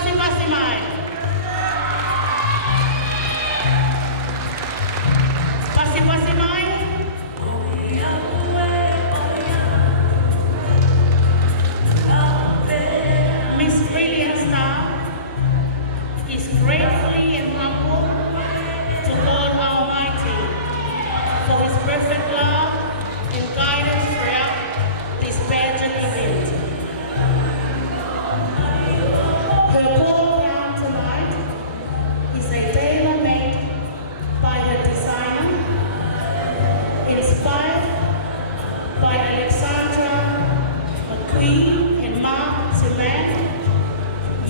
Pasi Mai. Pasi Mai. Miss Brilliant Star is gratefully and humble to God Almighty for His perfect love and guidance throughout this pageant event. Her ball gown tonight is a tailor-made by her designer, inspired by Alexandra McQueen and Mark Zimmerman,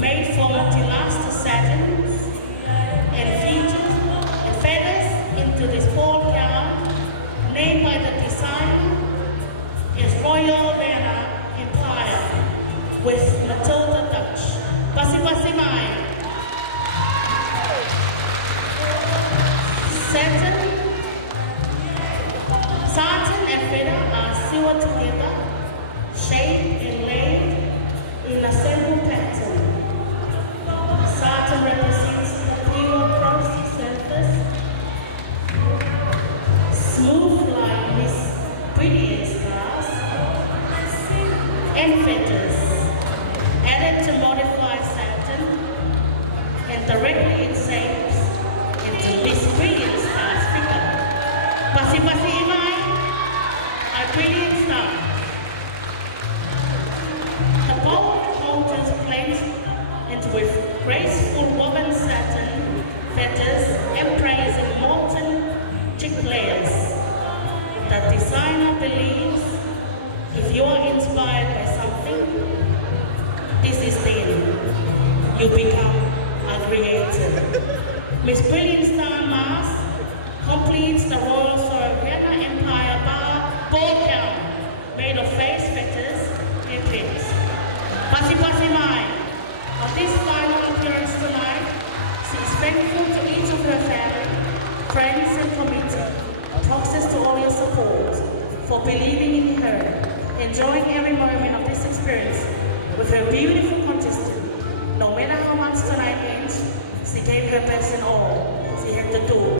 made from multi-luster satins and features and feathers into this ball gown, named by the designer as Royal Banner Empire with Matilda Dutch. Pasi Mai. Satin and feather are sewn together, shaped and laid in a simple pattern. Satin represents the pure frosty surface, smooth like Miss Brilliant Stars, and feathers added to modify satin and directly it shapes into Miss Brilliant Stars figure. Pasi Mai, a brilliant star. The bowl holds placed into with graceful woven satin feathers embracing molten chick layers. The designer believes if you are inspired by something, this is then you become a creator. Miss Brilliant Star Mask completes the Royal Saravanna Empire ball gown made of face feathers and pins. Pasi Mai, on this final appearance tonight, she is thankful to each of her family, friends and committee, proxies to all your support, for believing in her, enjoying every moment of this experience with her beautiful contestant. No matter how much tonight ends, she gave her best and all she had to do.